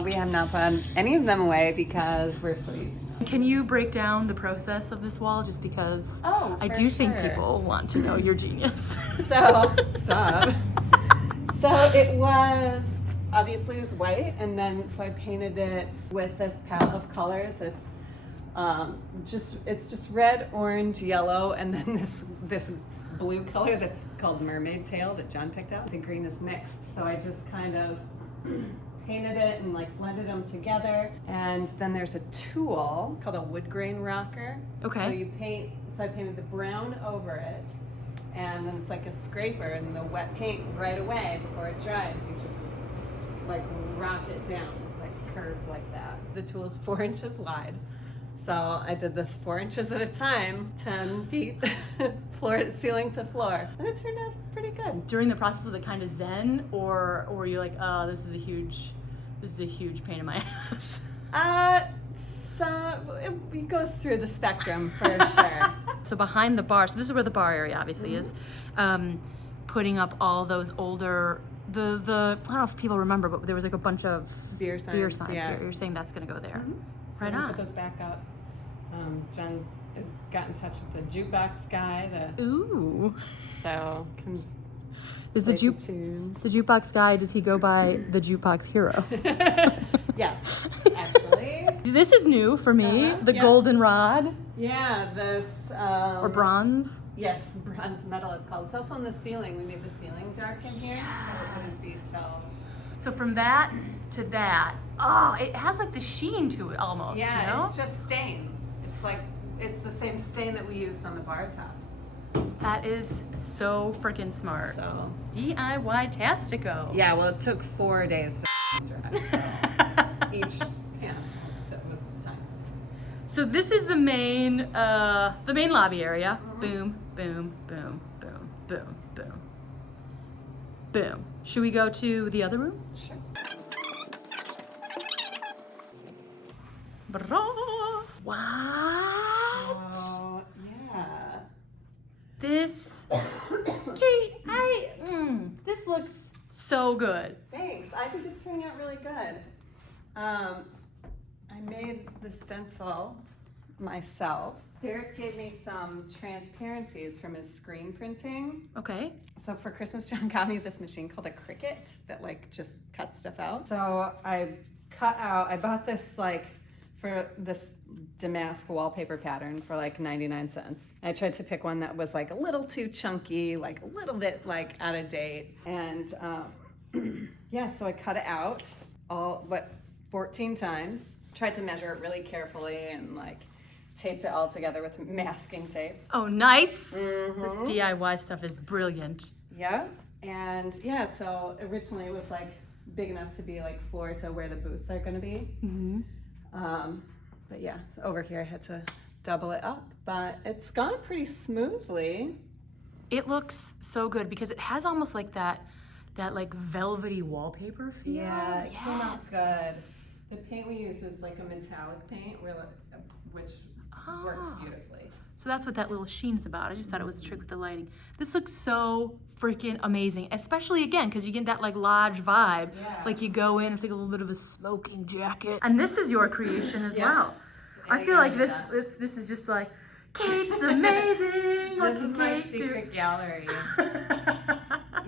We have not put any of them away because we're still using them. Can you break down the process of this wall, just because I do think people want to know your genius. So, stop. So it was, obviously it was white, and then so I painted it with this palette of colors. It's just red, orange, yellow, and then this blue color that's called mermaid tail that John picked out. The green is mixed, so I just kind of painted it and like blended them together. And then there's a tool called a wood grain rocker. Okay. So I painted the brown over it, and then it's like a scraper, and the wet paint right away before it dries, you just like rock it down. It's like curved like that. The tool is 4 inches wide. So I did this 4 inches at a time, 10 feet, ceiling to floor, and it turned out pretty good. During the process, was it kind of zen, or were you like, oh, this is a huge pain in my ass? So it goes through the spectrum for sure. So behind the bar, so this is where the bar area obviously is, putting up all those older, the I don't know if people remember, but there was like a bunch of beer signs yeah. here. You're saying that's gonna go there. So right on. Put those back up. John got in touch with the jukebox guy. Ooh. So can is the jukebox guy? Does he go by the jukebox hero? Yes, actually. This is new for me. The golden rod. Yeah, this or bronze. Yes, bronze metal. It's called. It's also on the ceiling. We made the ceiling dark in here, so it wouldn't be so. So from that to that, oh, it has like the sheen to it almost. Yeah, you know? It's just stain. It's like it's the same stain that we used on the bar top. That is so freaking smart. So DIY-tastico. Yeah, well, it took 4 days to dry. So each that was time. So this is the main lobby area. Boom, boom, boom, boom, boom, boom, boom. Should we go to the other room? Sure. What? So, yeah. This, Kate, this looks so good. Thanks. I think it's turning out really good. I made the stencil myself. Derek gave me some transparencies from his screen printing. Okay. So for Christmas, John got me this machine called a Cricut that like just cuts stuff out. So I bought this like for this damask wallpaper pattern for like 99 cents. I tried to pick one that was like a little too chunky, like a little bit like out of date. And yeah, so I cut it out 14 times. Tried to measure it really carefully and like taped it all together with masking tape. Oh, nice. This DIY stuff is brilliant. Yeah. And yeah, so originally it was like big enough to be like floor to where the booths are going to be. But yeah, so over here I had to double it up, but it's gone pretty smoothly. It looks so good because it has almost like that like velvety wallpaper feel. Yeah, it came out good. The paint we use is like a metallic paint, which worked beautifully. So that's what that little sheen is about. I just thought it was a trick with the lighting. This looks so freaking amazing, especially again, because you get that like lodge vibe. Yeah. Like you go in, it's like a little bit of a smoking jacket. And this is your creation as well. And I feel like this is just like, Kate's amazing. This is my secret gallery.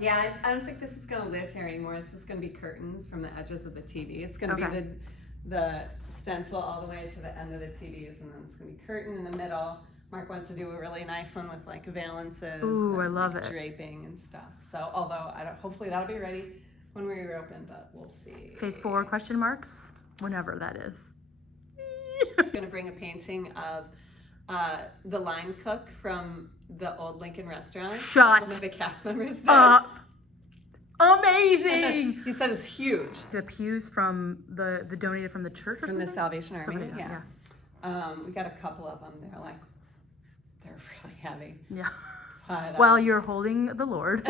Yeah, I don't think this is gonna live here anymore. This is gonna be curtains from the edges of the TV. It's gonna be the stencil all the way to the end of the TVs, and then it's gonna be curtain in the middle. Mark wants to do a really nice one with like valances. Ooh, and I love like it. Draping and stuff. So, although hopefully that'll be ready when we reopen, but we'll see. Phase 4 question marks, whenever that is. I'm gonna bring a painting of the line cook from the old Lincoln restaurant. Shut one of the cast members did. up. Amazing. He said it's huge. The pews from the donated from the church or From the something? Salvation Army. Something, Yeah. We got a couple of them. They're really heavy. Yeah. But, While you're holding the Lord.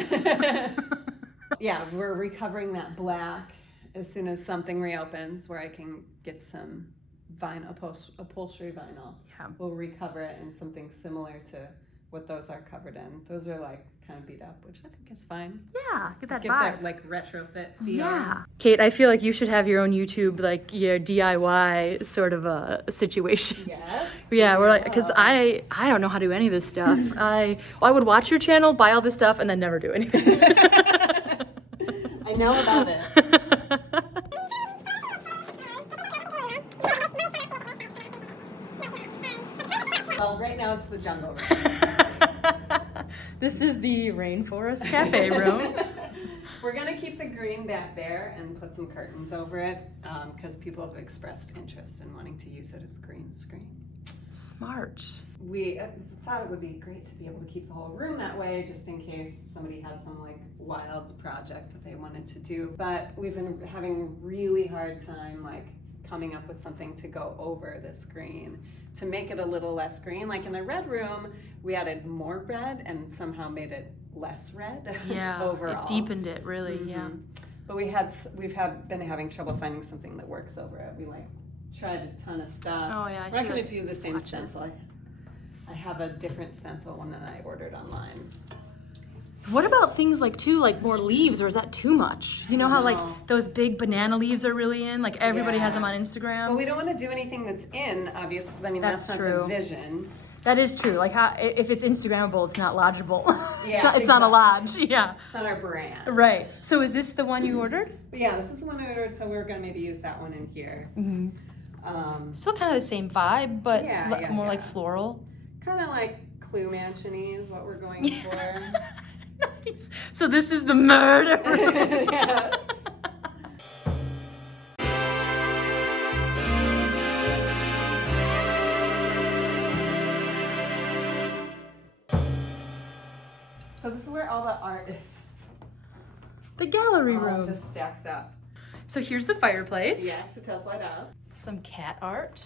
Yeah, we're recovering that black as soon as something reopens where I can get some vinyl, upholstery vinyl. Yeah. We'll recover it in something similar to what those are covered in. Those are like kind of beat up, which I think is fine. Yeah, get that Get vibe. that like retrofit feel. Yeah. Kate, I feel like you should have your own YouTube, like your DIY sort of a situation. Yes. Yeah, we're like, because I don't know how to do any of this stuff. I would watch your channel, buy all this stuff, and then never do anything. I know about it. Well, right now it's the jungle room. This is the Rainforest Cafe room. We're gonna keep the green back there and put some curtains over it because people have expressed interest in wanting to use it as green screen. Smart. We thought it would be great to be able to keep the whole room that way, just in case somebody had some like wild project that they wanted to do. But we've been having a really hard time like coming up with something to go over this green to make it a little less green. Like in the red room, we added more red and somehow made it less red. Yeah, overall. it deepened it really. Mm-hmm. Yeah. But we've been having trouble finding something that works over it. We like tried a ton of stuff. Oh yeah, I see. We're not going like, to do the same swatches. stencil. I have a different stencil, one that I ordered online. What about things like too, like more leaves, or is that too much? You know how like No. those big banana leaves are really in? Like everybody has Yeah. them on Instagram. But we don't want to do anything that's in, obviously. I mean, that's not true. the vision. That is true. Like how if it's Instagrammable, it's not lodgeable. Yeah, it's not a lodge. exactly. Yeah. It's not our brand. Right. So is this the one you ordered? But yeah, this is the one I ordered, so we're going to maybe use that one in here. Mm-hmm. Still kind of the same vibe, but Yeah, more yeah. like floral. Kind of like Clue Mansion-y is what we're going for. Nice. So this is the murder. Yes. So this is where all the art is. The gallery All room. just stacked up. So here's the fireplace. Yes, it does light up. Some cat art.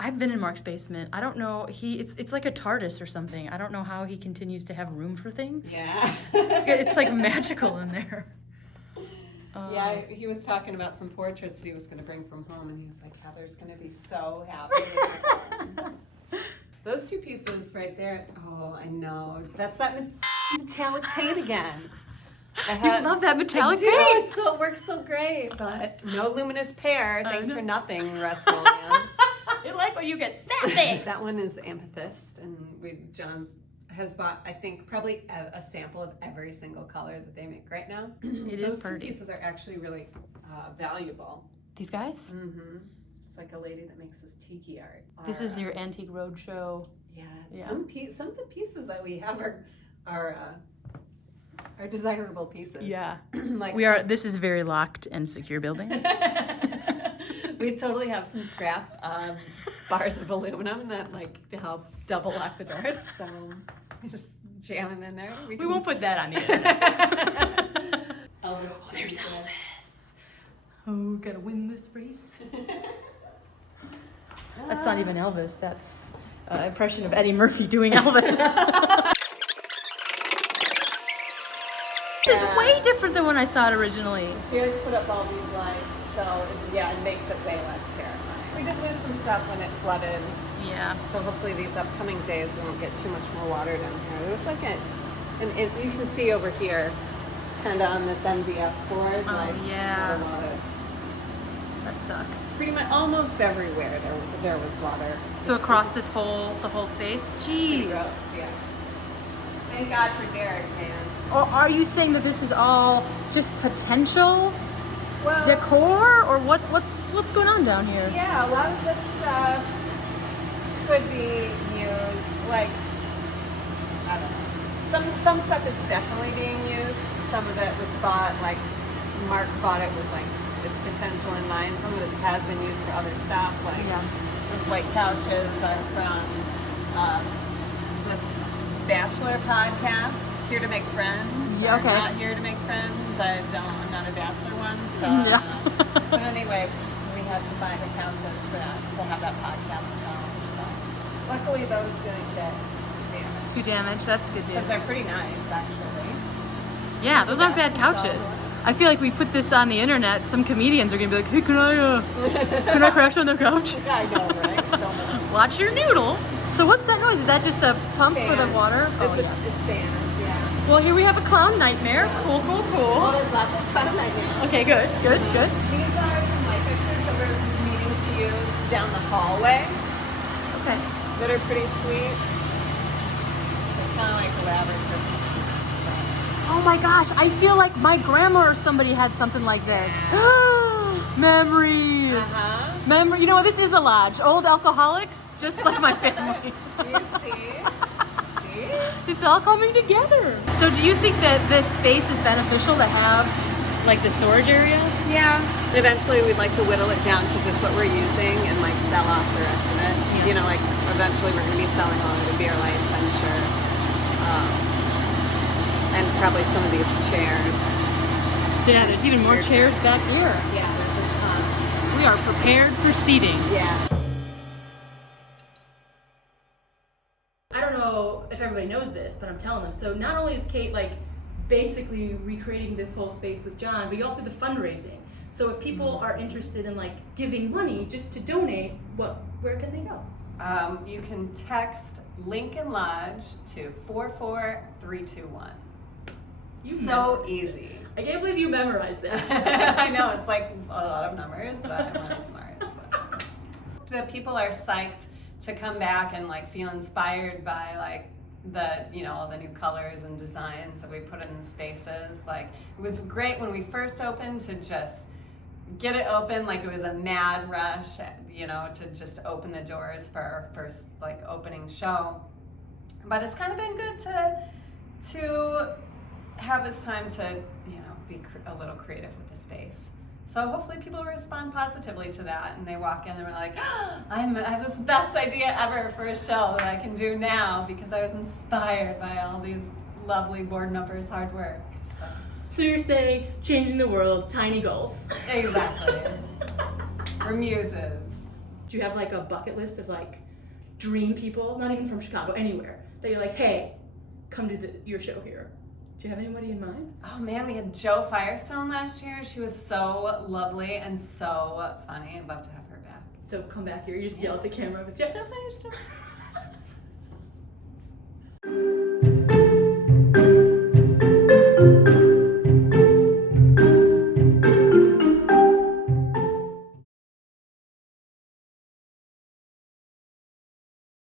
I've been in Mark's basement. I don't know. It's like a TARDIS or something. I don't know how he continues to have room for things. Yeah. It's like magical in there. Yeah, he was talking about some portraits that he was going to bring from home, and he was like, Heather's going to be so happy. Those two pieces right there, oh, I know. That's that metallic paint again. You love that metallic I do. paint. So it works so great, but no luminous pear. Thanks know. for nothing, Russell. Man. I like when you get sassy. That one is amethyst, and John's has bought, I think, probably a sample of every single color that they make right now. It Those is two pretty. pieces are actually really valuable. These guys? Mm-hmm. It's like a lady that makes this tiki art. This is your Antique Roadshow. Yeah. Yeah. Some of the pieces that we have are desirable pieces. Yeah. Like This is a very locked and secure building. we totally have some scrap bars of aluminum that like to help double lock the doors. So we just jam them in there. We won't put that on the internet. Elvis. There's Elvis. Oh, gotta win this race. That's not even Elvis. That's an impression of Eddie Murphy doing Elvis. This is way different than when I saw it originally. Derek put up all these lights, so it makes it way less terrifying. We did lose some stuff when it flooded, Yeah. so hopefully these upcoming days we won't get too much more water down here. There was like you can see over here, kind of on this MDF board, yeah. water. That sucks. Pretty much almost everywhere there was water. So across the whole space? Jeez. Gross, yeah. Thank God for Derek, man. Or are you saying that this is all just potential Well, decor, or what's going on down here? yeah, a lot of this stuff could be used, like, I don't know. Some stuff is definitely being used. Some of it was bought, like, Mark bought it with, like, its potential in mind. Some of this has been used for other stuff, like those white couches are from this Bachelor podcast, Here to Make Friends. Yeah, okay. Or Not Here to Make Friends. I'm not a Bachelor one, so. Yeah. But anyway, we had to buy the couches for that, to have that podcast going. So luckily those didn't get damaged. Too damaged. That's good news. Because they're pretty nice, actually. Yeah, those aren't bad couches. I feel like we put this on the internet, some comedians are gonna be like, hey, can I crash on their couch? I know, right? Don't know. Watch your noodle. So what's that noise? Is that just the pump for the water? It's fans, yeah. Well, here we have a clown nightmare. Cool, cool, Oh, cool. there's lots of fun nightmares. Okay, good, good, good. These are some light fixtures that we're meaning to use down the hallway Okay. that are pretty sweet. They're kind of like elaborate Christmas trees. Oh my gosh, I feel like my grandma or somebody had something like this. Memories. Uh-huh. You know what? This is a lodge. Old alcoholics, just like my family. You see? See? It's all coming together. So do you think that this space is beneficial to have like the storage area? Yeah. Eventually we'd like to whittle it down to just what we're using and like sell off the rest of it. Yeah. You know, like eventually we're going to be selling all of the beer lights, I'm sure. And probably some of these chairs. Yeah, there's even more chairs back here. Yeah, there's a ton. We are prepared for seating. Yeah. I don't know if everybody knows this, but I'm telling them. So not only is Kate like basically recreating this whole space with John, but you also do the fundraising. So if people are interested in like giving money just to donate, where can they go? You can text Lincoln Lodge to 44321. So easy. I can't believe you memorized that. I know, it's like a lot of numbers, but I'm really smart. The people are psyched to come back and like feel inspired by like the, you know, all the new colors and designs that we put in the spaces. Like it was great when we first opened to just get it open, like it was a mad rush, you know, to just open the doors for our first like opening show. But it's kind of been good to have this time to, you know, be a little creative with the space. So hopefully people respond positively to that and they walk in and we're like, oh, I have this best idea ever for a show that I can do now because I was inspired by all these lovely board members' hard work. So you're saying changing the world, tiny goals. Exactly. We're muses. Do you have like a bucket list of like dream people, not even from Chicago, anywhere, that you're like, hey, come do your show here? Do you have anybody in mind? Oh man, we had Joe Firestone last year. She was so lovely and so funny. I'd love to have her back. So come back here, you just yell at the camera, but Joe Firestone.